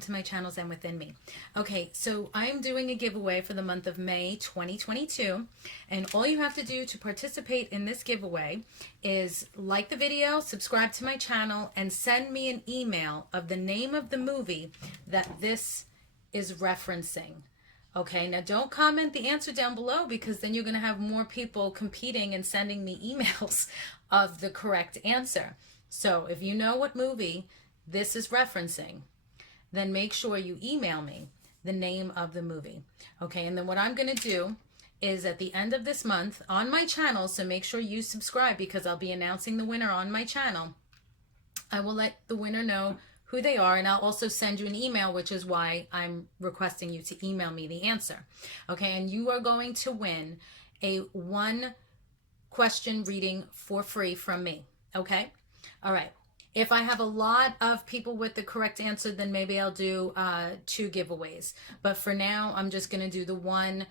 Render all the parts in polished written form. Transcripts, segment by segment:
welcome to my channel Zen Within Me. Okay, so I'm doing a giveaway for the month of May 2022, and all you have to do to participate in this giveaway is like the video, subscribe to my channel, and send me an email of the name of the movie that this is referencing. Okay, now don't comment the answer down below, because then you're going to have more people competing and sending me emails of the correct answer. So if you know what movie this is referencing, then make sure you email me the name of the movie. Okay, and then what I'm going to do is at the end of this month on my channel, so make sure you subscribe because I'll be announcing the winner on my channel. I will let the winner know who they are, and I'll also send you an email, which is why I'm requesting you to email me the answer. Okay, and you are going to win a 1 question reading for free from me. Okay, all right. If I have a lot of people with the correct answer, then maybe I'll do 2 giveaways. But for now, I'm just going to do the one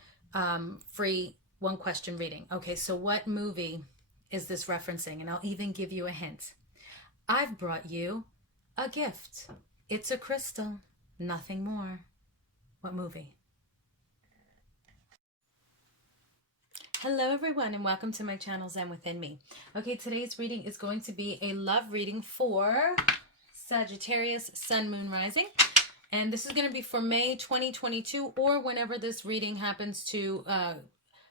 free 1 question reading. Okay, so what movie is this referencing? And I'll even give you a hint. I've brought you a gift. It's a crystal, nothing more. What movie? Hello everyone, and welcome to my channel Zen Within Me. Okay, today's reading is going to be a love reading for Sagittarius, Sun, Moon, Rising. And this is going to be for May 2022, or whenever this reading happens to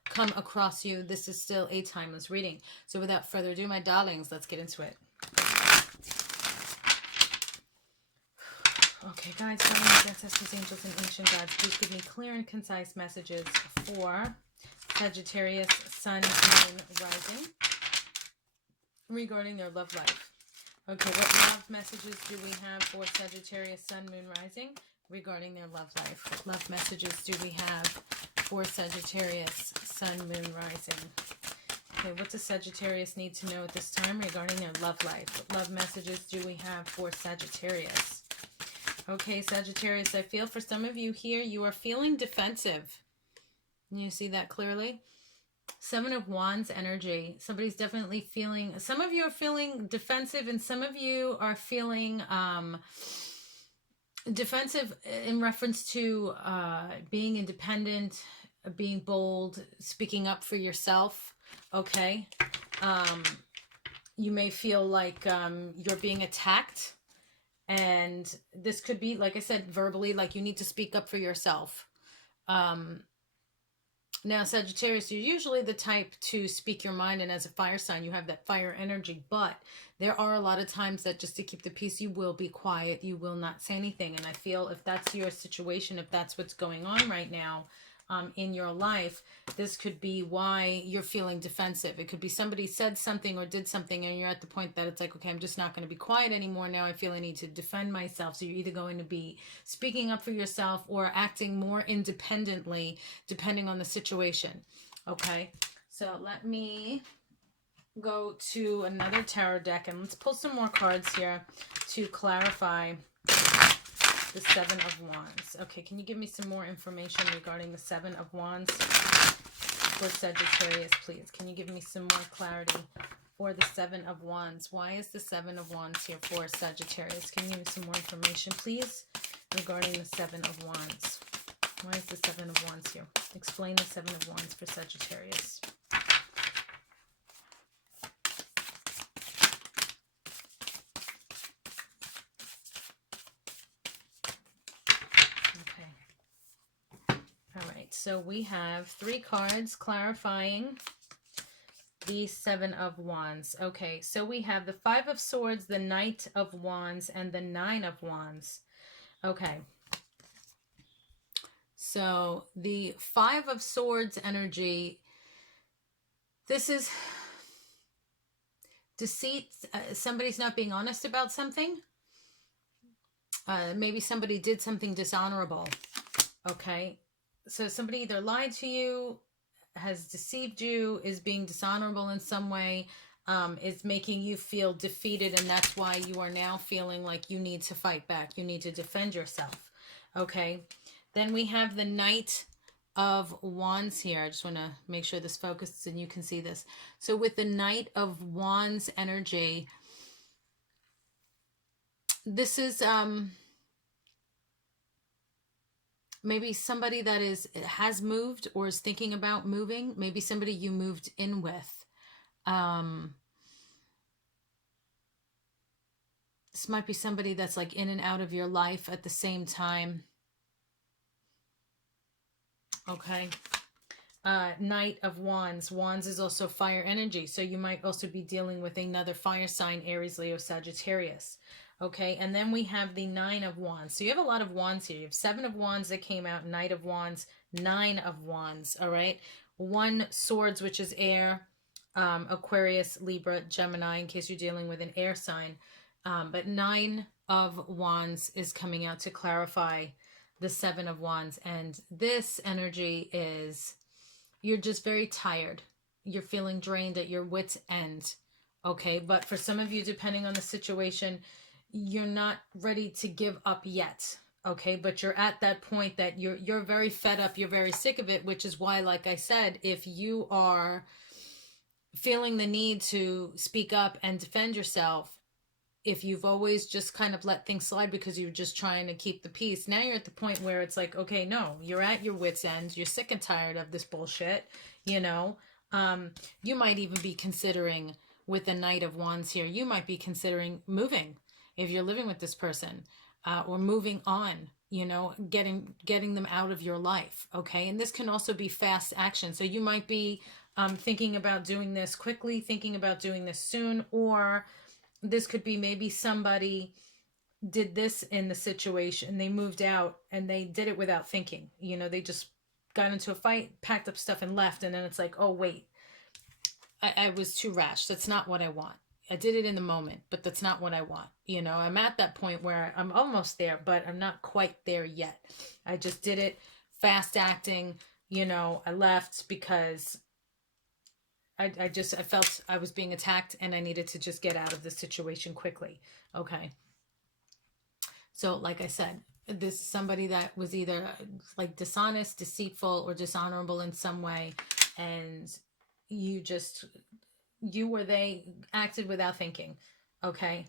come across you. This is still a timeless reading. So without further ado, my darlings, let's get into it. Okay, guys, guardians, ancestors, angels, and ancient gods, please give me clear and concise messages for Sagittarius, Sun, Moon, Rising regarding their love life. Okay, what love messages do we have for Sagittarius, Sun, Moon, Rising regarding their love life? What love messages do we have for Sagittarius, Sun, Moon, Rising? Okay, what does Sagittarius need to know at this time regarding their love life? What love messages do we have for Sagittarius? Okay, Sagittarius, I feel for some of you here, you are feeling defensive. You see that clearly? 7 of Wands energy. Somebody's definitely feeling, some of you are feeling defensive, and some of you are feeling defensive in reference to being independent, being bold, speaking up for yourself. Okay. You may feel like you're being attacked. And this could be, like I said, verbally, like you need to speak up for yourself. Now, Sagittarius, you're usually the type to speak your mind, and as a fire sign, you have that fire energy, but there are a lot of times that just to keep the peace, you will be quiet, you will not say anything. And I feel if that's your situation, if that's what's going on right now in your life, this could be why you're feeling defensive. It could be somebody said something or did something, and you're at the point that it's like, okay, I'm just not going to be quiet anymore. Now I feel I need to defend myself. So you're either going to be speaking up for yourself or acting more independently, depending on the situation. Okay, so let me go to another tarot deck, and let's pull some more cards here to clarify the 7 of Wands. Okay, can you give me some more information regarding the 7 of Wands for Sagittarius, please? Can you give me some more clarity for the 7 of Wands? Why is the 7 of Wands here for Sagittarius? Can you give me some more information, please, regarding the 7 of Wands? Why is the 7 of Wands here? Explain the 7 of Wands for Sagittarius. So we have 3 cards clarifying the 7 of Wands. Okay, so we have the 5 of Swords, the Knight of Wands, and the 9 of Wands. Okay. So the 5 of Swords energy, this is deceit. Somebody's not being honest about something. Maybe somebody did something dishonorable. Okay. So somebody either lied to you, has deceived you, is being dishonorable in some way, is making you feel defeated, and that's why you are now feeling like you need to fight back. You need to defend yourself. Okay. Then we have the Knight of Wands here. I just want to make sure this focuses and you can see this. So with the Knight of Wands energy, this is maybe somebody that has moved or is thinking about moving, maybe somebody you moved in with. Um, this might be somebody that's like in and out of your life at the same time. Okay. Knight of Wands. Wands is also fire energy. So you might also be dealing with another fire sign, Aries, Leo, Sagittarius. Okay. And then we have the Nine of Wands. So you have a lot of wands here. You have Seven of Wands that came out, Knight of Wands, Nine of Wands. All right. One Swords, which is air, Aquarius, Libra, Gemini, in case you're dealing with an air sign. But Nine of Wands is coming out to clarify the Seven of Wands. And this energy is, you're just very tired. You're feeling drained at your wit's end. Okay. But for some of you, depending on the situation, you're not ready to give up yet. Okay. But you're at that point that you're very fed up. You're very sick of it, which is why, like I said, if you are feeling the need to speak up and defend yourself, if you've always just kind of let things slide because you're just trying to keep the peace, now you're at the point where it's like, okay, no, you're at your wit's end. You're sick and tired of this bullshit, you know. You might even be considering, with the Knight of Wands here, you might be considering moving if you're living with this person, or moving on, you know, getting them out of your life. Okay. And this can also be fast action. So you might be thinking about doing this quickly, thinking about doing this soon, or this could be maybe somebody did this in the situation. They moved out and they did it without thinking. You know, they just got into a fight, packed up stuff and left. And then it's like, oh, wait, I was too rash. That's not what I want. I did it in the moment, but that's not what I want. You know, I'm at that point where I'm almost there, but I'm not quite there yet. I just did it fast acting. You know, I left because I felt I was being attacked and I needed to just get out of this situation quickly. Okay. So like I said, this is somebody that was either like dishonest, deceitful, or dishonorable in some way. And you or they acted without thinking. Okay.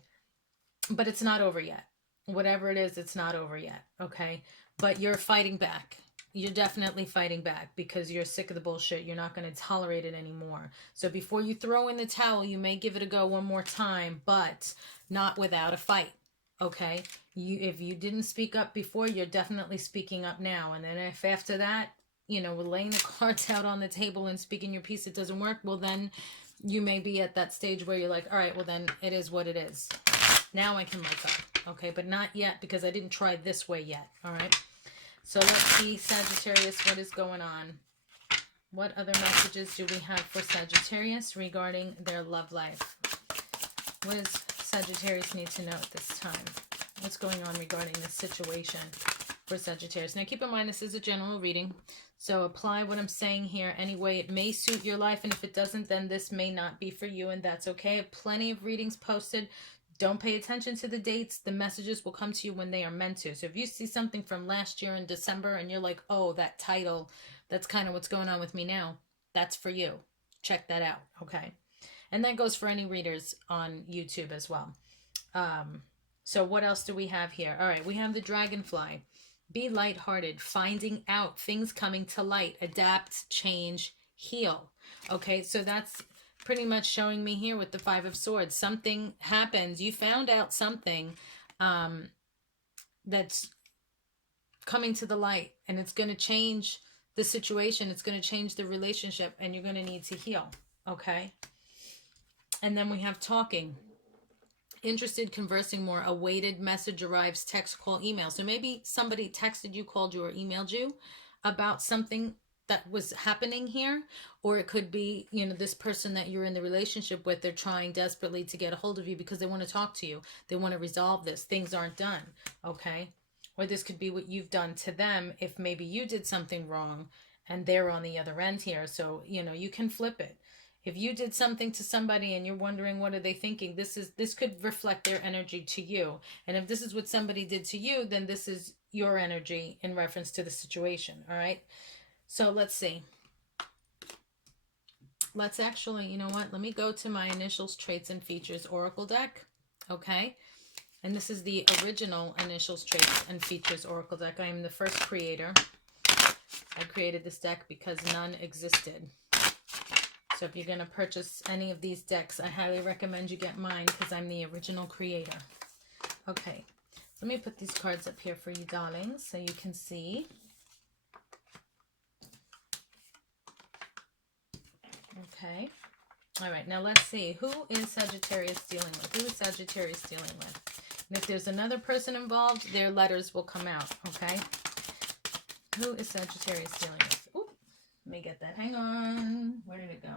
But it's not over yet. Whatever it is, it's not over yet. Okay. But you're fighting back. You're definitely fighting back because you're sick of the bullshit. You're not going to tolerate it anymore. So before you throw in the towel, you may give it a go one more time, but not without a fight. Okay? If you didn't speak up before, you're definitely speaking up now. And then if after that, you know, with laying the cards out on the table and speaking your piece, it doesn't work, well, then you may be at that stage where you're like, all right, well, then it is what it is. Now I can let go. Okay? But not yet, because I didn't try this way yet. All right? So let's see, Sagittarius, what is going on? What other messages do we have for Sagittarius regarding their love life? What does Sagittarius need to know at this time? What's going on regarding this situation for Sagittarius? Now, keep in mind, this is a general reading, so apply what I'm saying here anyway. It may suit your life, and if it doesn't, then this may not be for you, and that's okay. I have plenty of readings posted. Don't pay attention to the dates. The messages will come to you when they are meant to. So if you see something from last year in December and you're like, oh, that title, that's kind of what's going on with me now, that's for you. Check that out, okay? And that goes for any readers on YouTube as well. So what else do we have here? All right, we have the Dragonfly. Be lighthearted, finding out, things coming to light, adapt, change, heal. Okay, so that's pretty much showing me here with the Five of Swords. Something happens. You found out something that's coming to the light, and it's going to change the situation. It's going to change the relationship, and you're going to need to heal. Okay? And then we have talking. Interested, conversing more, awaited, message arrives, text, call, email. So maybe somebody texted you, called you, or emailed you about something that was happening here, or it could be, you know, this person that you're in the relationship with, they're trying desperately to get a hold of you because they want to talk to you. They want to resolve this. Things aren't done, okay? Or this could be what you've done to them if maybe you did something wrong and they're on the other end here. So, you know, you can flip it. If you did something to somebody and you're wondering what are they thinking, this could reflect their energy to you. And if this is what somebody did to you, then this is your energy in reference to the situation, all right? So let's see. Let's actually, you know what? Let me go to my initials, traits, and features oracle deck. Okay. And this is the original Initials, Traits, and Features Oracle deck. I am the first creator. I created this deck because none existed. So if you're going to purchase any of these decks, I highly recommend you get mine because I'm the original creator. Okay, so let me put these cards up here for you, darlings, so you can see. Okay. All right, now let's see. Who is Sagittarius dealing with? Who is Sagittarius dealing with? And if there's another person involved, their letters will come out, okay? Who is Sagittarius dealing with? Ooh, let me get that. Hang on. Where did it go?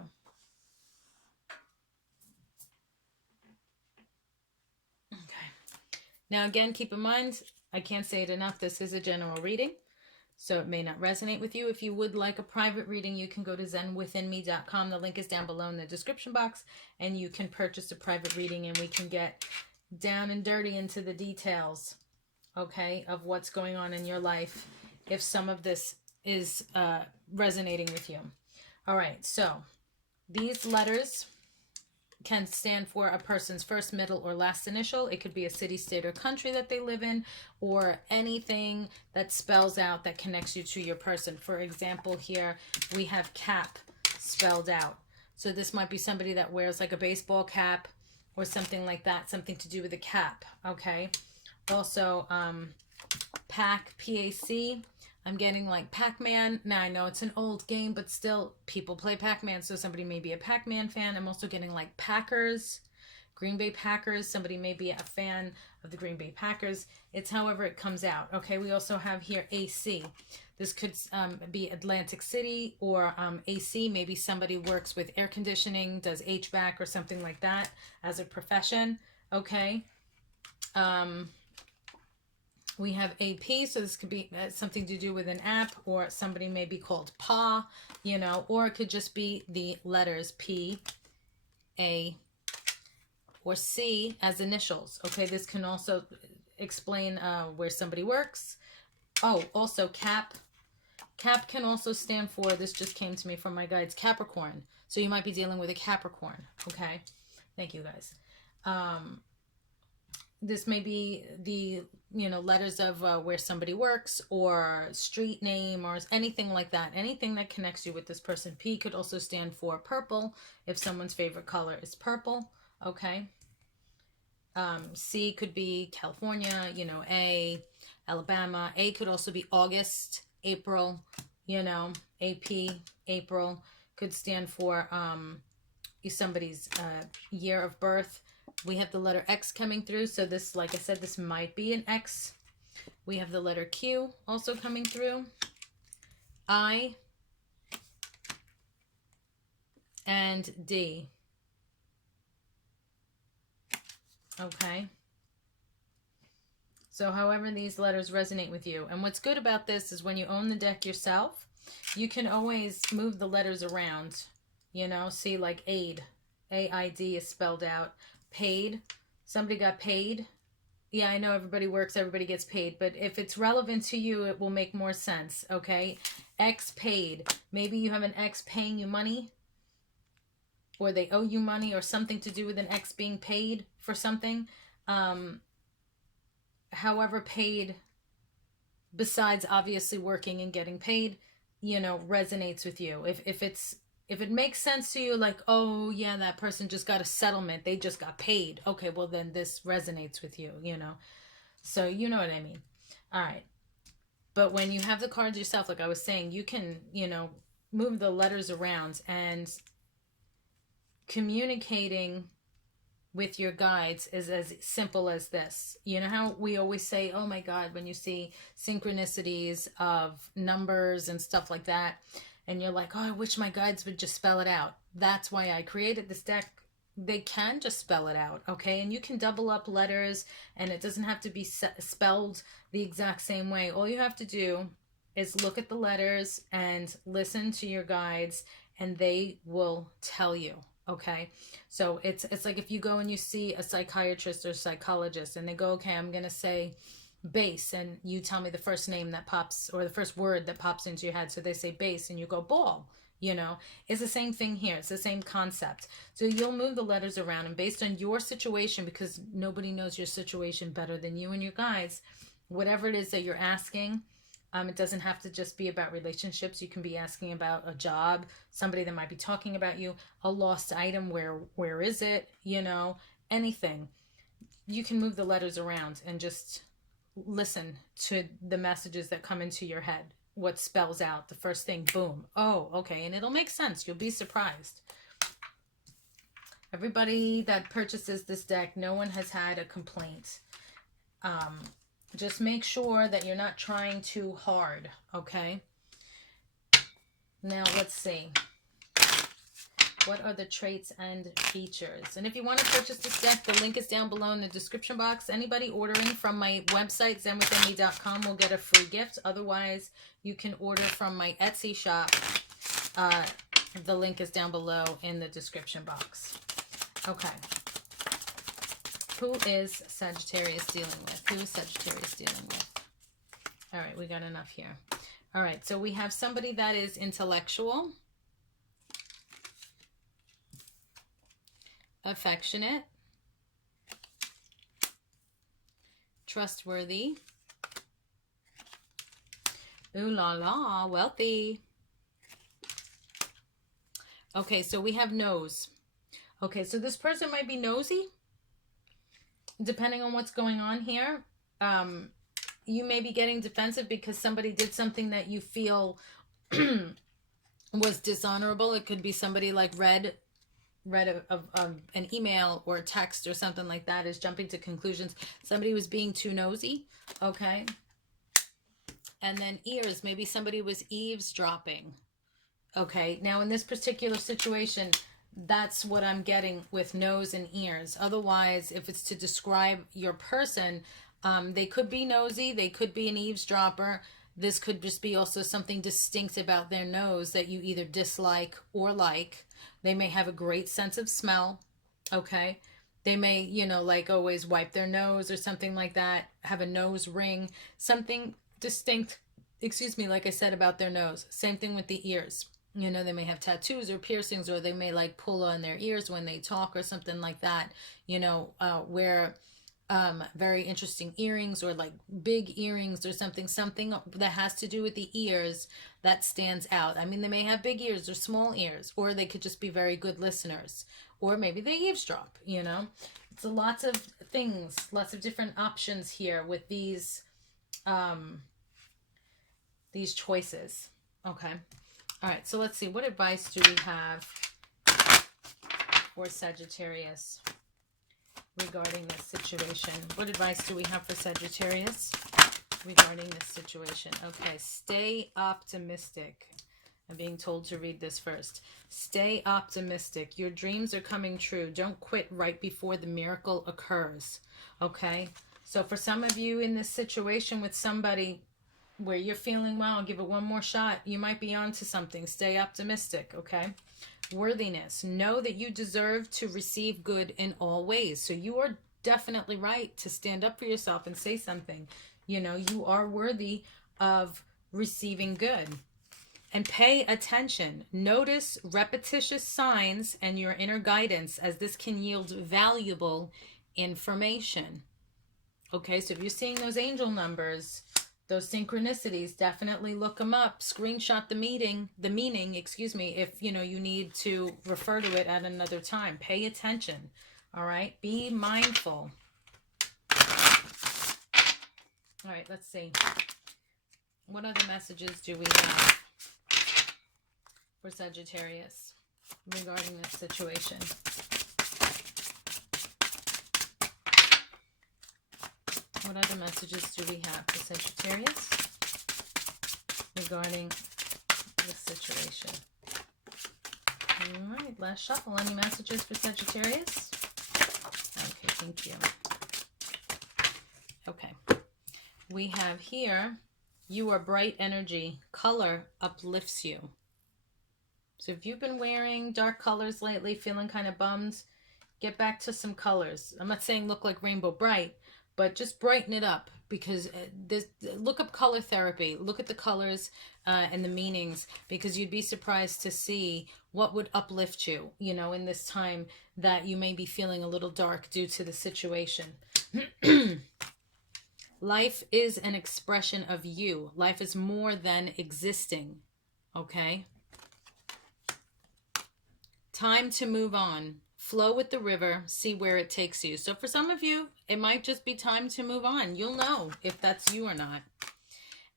Okay. Now, again, keep in mind, I can't say it enough. This is a general reading, so it may not resonate with you. If you would like a private reading, you can go to zenwithinme.com. The link is down below in the description box, and you can purchase a private reading, and we can get down and dirty into the details, okay, of what's going on in your life if some of this is resonating with you. All right, so these letters can stand for a person's first, middle, or last initial. It could be a city, state, or country that they live in, or anything that spells out that connects you to your person. For example, here we have cap spelled out. So this might be somebody that wears like a baseball cap or something like that, something to do with a cap, okay? Also, PAC, P-A-C, I'm getting like Pac-Man. Now, I know it's an old game, but still, people play Pac-Man, so somebody may be a Pac-Man fan. I'm also getting like Packers, Green Bay Packers. Somebody may be a fan of the Green Bay Packers. It's however it comes out, okay? We also have here AC. This could be Atlantic City or AC. Maybe somebody works with air conditioning, does HVAC or something like that as a profession, okay? We have AP, so this could be something to do with an app, or somebody may be called PA, you know, or it could just be the letters P, A, or C as initials, okay? This can also explain where somebody works. Oh, also CAP. CAP can also stand for, this just came to me from my guides, Capricorn. So you might be dealing with a Capricorn, okay? Thank you, guys. This may be the, you know, letters of where somebody works, or street name, or anything like that. Anything that connects you with this person. P could also stand for purple, if someone's favorite color is purple, okay? C could be California, you know, A, Alabama. A could also be August, April, you know, AP, April. Could stand for somebody's year of birth. We have the letter X coming through. So this, like I said, this might be an X. We have the letter Q also coming through. I and D. Okay. So however these letters resonate with you. And what's good about this is when you own the deck yourself, you can always move the letters around. You know, see like aid. A-I-D is spelled out. Paid. Somebody got paid. Yeah, I know everybody works, everybody gets paid. But if it's relevant to you, it will make more sense, okay? X paid. Maybe you have an X paying you money, or they owe you money, or something to do with an X being paid for something. However paid, besides obviously working and getting paid, you know, resonates with you. If it makes sense to you, like, oh yeah, that person just got a settlement, they just got paid, okay, well then this resonates with you, you know. So you know what I mean. All right. But when you have the cards yourself, like I was saying, you can, you know, move the letters around, and communicating with your guides is as simple as this. You know how we always say, oh my God, when you see synchronicities of numbers and stuff like that, and you're like, oh, I wish my guides would just spell it out. That's why I created this deck. They can just spell it out, okay? And you can double up letters, and it doesn't have to be spelled the exact same way. All you have to do is look at the letters and listen to your guides, and they will tell you. Okay, so it's like if you go and you see a psychiatrist or psychologist, and they go, okay, I'm gonna say base, and you tell me the first name that pops, or the first word that pops into your head. So they say base, and you go ball, You know, it's the same thing here. It's the same concept. So you'll move the letters around, and based on your situation, because nobody knows your situation better than you and your guides, whatever it is that you're asking, it doesn't have to just be about relationships. You can be asking about a job, somebody that might be talking about you, a lost item, where is it? You know, anything. You can move the letters around and just listen to the messages that come into your head. What spells out the first thing, boom. Oh, okay, and it'll make sense. You'll be surprised. Everybody that purchases this deck, no one has had a complaint. Just make sure that you're not trying too hard, okay? Now, let's see. What are the traits and features? And if you want to purchase this deck, the link is down below in the description box. Anybody ordering from my website, zenwithemy.com, will get a free gift. Otherwise, you can order from my Etsy shop. The link is down below in the description box. Okay. Who is Sagittarius dealing with? Who is Sagittarius dealing with? All right, we got enough here. All right, so we have somebody that is intellectual, affectionate, trustworthy, ooh la la, wealthy. Okay, so we have nose. Okay, so this person might be nosy, depending on what's going on here. You may be getting defensive because somebody did something that you feel was dishonorable. It could be somebody like read an email or a text or something like that, is jumping to conclusions. Somebody was being too nosy, okay? And then ears, maybe somebody was eavesdropping, okay? Now, in this particular situation, that's what I'm getting with nose and ears. Otherwise, if it's to describe your person, they could be nosy, they could be an eavesdropper. This could just be also something distinct about their nose that you either dislike or like. They may have a great sense of smell, okay? They may, you know, like always wipe their nose or something like that, have a nose ring, something distinct, excuse me, like I said, about their nose. Same thing with the ears. You know, they may have tattoos or piercings, or they may like pull on their ears when they talk or something like that. You know, wear very interesting earrings, or like big earrings or something that has to do with the ears that stands out. I mean, they may have big ears or small ears, or they could just be very good listeners, or maybe they eavesdrop, you know. It's lots of things, lots of different options here with these choices. Okay. All right, so let's see. What advice do we have for Sagittarius regarding this situation? What advice do we have for Sagittarius regarding this situation? Okay, stay optimistic. I'm being told to read this first. Stay optimistic. Your dreams are coming true. Don't quit right before the miracle occurs. Okay, so for some of you in this situation with somebody where you're feeling, well, I'll give it one more shot, you might be onto something. Stay optimistic, okay? Worthiness. Know that you deserve to receive good in all ways. So you are definitely right to stand up for yourself and say something. You know, you are worthy of receiving good. And pay attention. Notice repetitious signs and your inner guidance, as this can yield valuable information. Okay, so if you're seeing those angel numbers, those synchronicities, definitely look them up. Screenshot the meaning, if you know you need to refer to it at another time. Pay attention. All right, be mindful. All right, let's see. What other messages do we have for Sagittarius regarding this situation? What other messages do we have for Sagittarius regarding this situation? All right, last shuffle. Any messages for Sagittarius? Okay, thank you. Okay. We have here, you are bright energy. Color uplifts you. So if you've been wearing dark colors lately, feeling kind of bummed, get back to some colors. I'm not saying look like Rainbow Bright, but just brighten it up, because this, look up color therapy, look at the colors and the meanings, because you'd be surprised to see what would uplift you, you know, in this time that you may be feeling a little dark due to the situation. Life is an expression of you. Life is more than existing. Okay? Time to move on. Flow with the river. See where it takes you. So for some of you, it might just be time to move on. You'll know if that's you or not.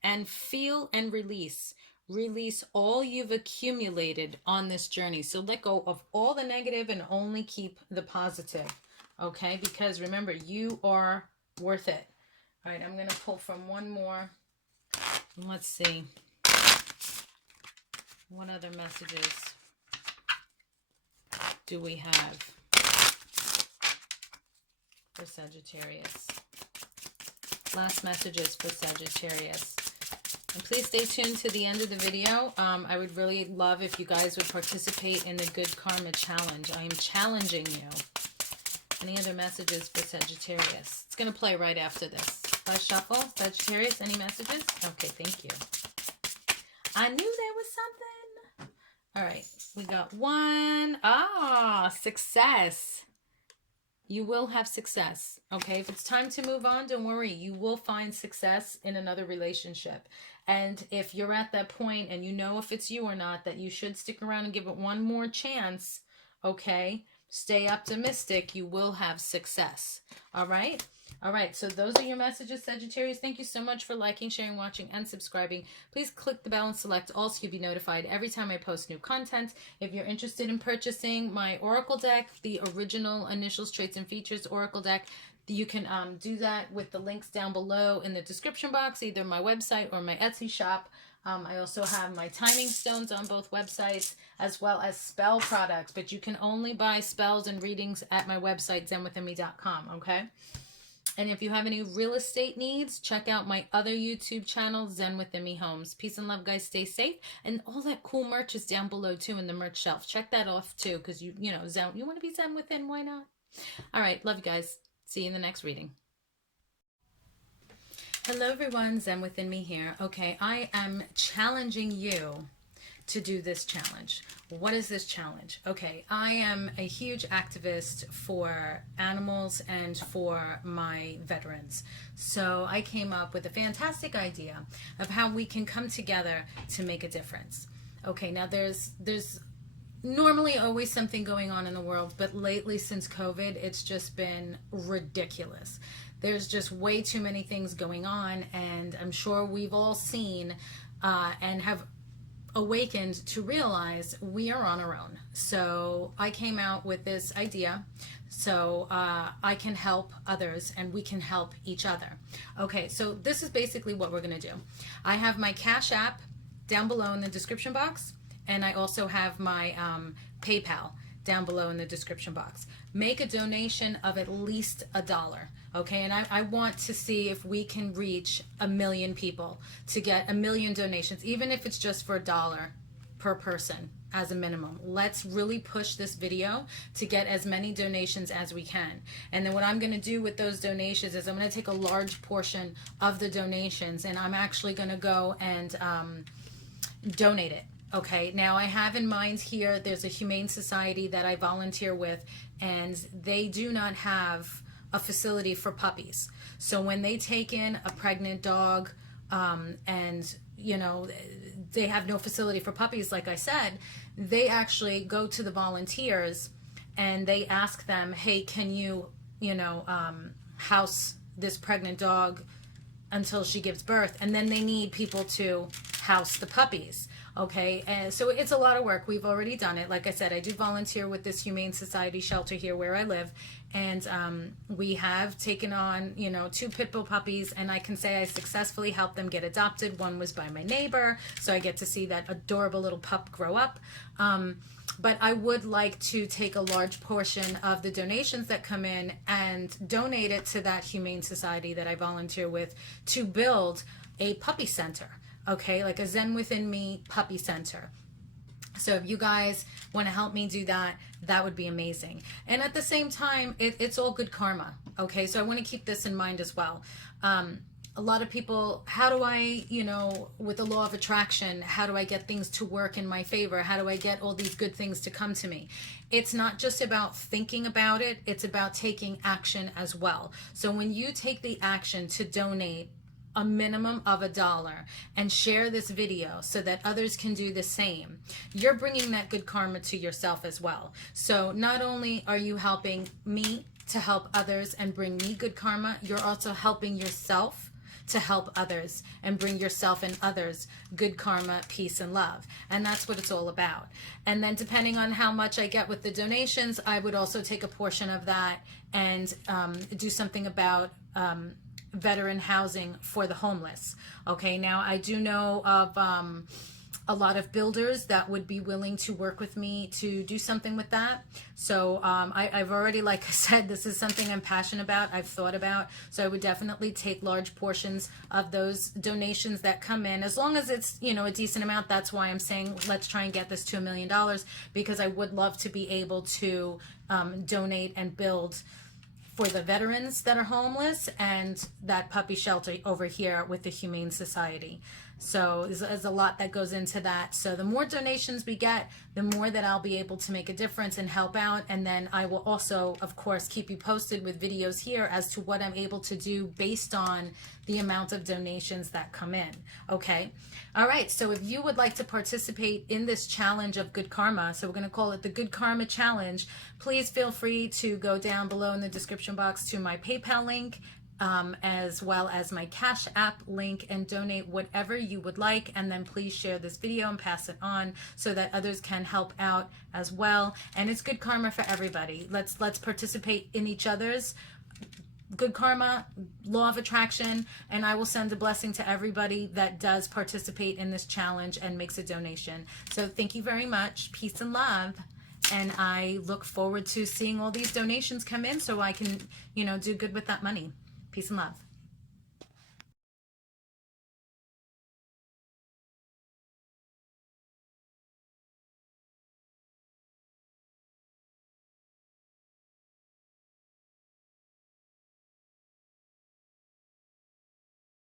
And feel and release. Release all you've accumulated on this journey. So let go of all the negative and only keep the positive. Okay? Because remember, you are worth it. All right, I'm going to pull from one more. Let's see. What other messages do we have for Sagittarius? Last messages for Sagittarius. And please stay tuned to the end of the video. I would really love if you guys would participate in the Good Karma Challenge. I am challenging you. Any other messages for Sagittarius? It's going to play right after this. If I shuffle, Sagittarius, any messages? Okay, thank you. I knew there was something. All right, we got one. Ah, success. You will have success. Okay, if it's time to move on, don't worry. You will find success in another relationship. And if you're at that point and you know if it's you or not, that you should stick around and give it one more chance, okay? Stay optimistic. You will have success. All right? All right, so those are your messages, Sagittarius. Thank you so much for liking, sharing, watching, and subscribing. Please click the bell and select all so you'll be notified every time I post new content. If you're interested in purchasing my Oracle deck, the original Initials, Traits, and Features Oracle deck, you can do that with the links down below in the description box, either my website or my Etsy shop. I also have my timing stones on both websites, as well as spell products, but you can only buy spells and readings at my website, zenwithinme.com, okay? And if you have any real estate needs, check out my other YouTube channel, Zen Within Me Homes. Peace and love, guys. Stay safe. And all that cool merch is down below, too, in the merch shelf. Check that off, too, because, you know, Zen, you want to be Zen Within. Why not? All right. Love you guys. See you in the next reading. Hello, everyone. Zen Within Me here. Okay, I am challenging you to do this challenge. What is this challenge? Okay, I am a huge activist for animals and for my veterans. So I came up with a fantastic idea of how we can come together to make a difference. Okay, now there's normally always something going on in the world, but lately since COVID, it's just been ridiculous. There's just way too many things going on, and I'm sure we've all seen and have awakened to realize we are on our own. So I came out with this idea so I can help others and we can help each other. Okay, so this is basically what we're going to do. I have my Cash App down below in the description box, and I also have my PayPal down below in the description box. Make a donation of at least $1. Okay, and I want to see if we can reach 1 million people to get 1 million donations, even if it's just for $1 per person as a minimum. Let's really push this video to get as many donations as we can. And then what I'm going to do with those donations is I'm going to take a large portion of the donations and I'm actually going to go and donate it. Okay, now I have in mind here, there's a humane society that I volunteer with, and they do not have a facility for puppies. So when they take in a pregnant dog and, you know, they have no facility for puppies, like I said, they actually go to the volunteers and they ask them, hey, can you, you know, house this pregnant dog until she gives birth? And then they need people to house the puppies. Okay, and so it's a lot of work. We've already done it. Like I said, I do volunteer with this Humane Society shelter here where I live, and we have taken on, you know, 2 pit bull puppies, and I can say I successfully helped them get adopted. One was by my neighbor, so I get to see that adorable little pup grow up. But I would like to take a large portion of the donations that come in and donate it to that Humane Society that I volunteer with to build a puppy center. Okay, like a Zen Within Me puppy center. So if you guys want to help me do that, that would be amazing. And at the same time, it's all good karma. Okay, so I want to keep this in mind as well. A lot of people, how do I, with the law of attraction, how do I get things to work in my favor? How do I get all these good things to come to me? It's not just about thinking about it, it's about taking action as well. So when you take the action to donate a minimum of $1 and share this video so that others can do the same, you're bringing that good karma to yourself as well. So not only are you helping me to help others and bring me good karma, you're also helping yourself to help others and bring yourself and others good karma, peace, and love. And that's what it's all about. And then depending on how much I get with the donations, I would also take a portion of that and do something about veteran housing for the homeless. Okay, now I do know of a lot of builders that would be willing to work with me to do something with that. So I've already, like I said, this is something I'm passionate about, I've thought about. So I would definitely take large portions of those donations that come in, as long as it's, a decent amount. That's why I'm saying let's try and get this to $1 million, because I would love to be able to donate and build for the veterans that are homeless and that puppy shelter over here with the Humane Society. So there's a lot that goes into that. So the more donations we get, the more that I'll be able to make a difference and help out. And then I will also, of course, keep you posted with videos here as to what I'm able to do based on the amount of donations that come in. Okay. All right. So if you would like to participate in this challenge of good karma, so we're going to call it the Good Karma Challenge, please feel free to go down below in the description box to my PayPal link, as well as my Cash App link, and donate whatever you would like. And then please share this video and pass it on so that others can help out as well. And it's good karma for everybody. Let's participate in each other's good karma, law of attraction, and I will send a blessing to everybody that does participate in this challenge and makes a donation. So thank you very much. Peace and love. And I look forward to seeing all these donations come in so I can, do good with that money. Peace and love.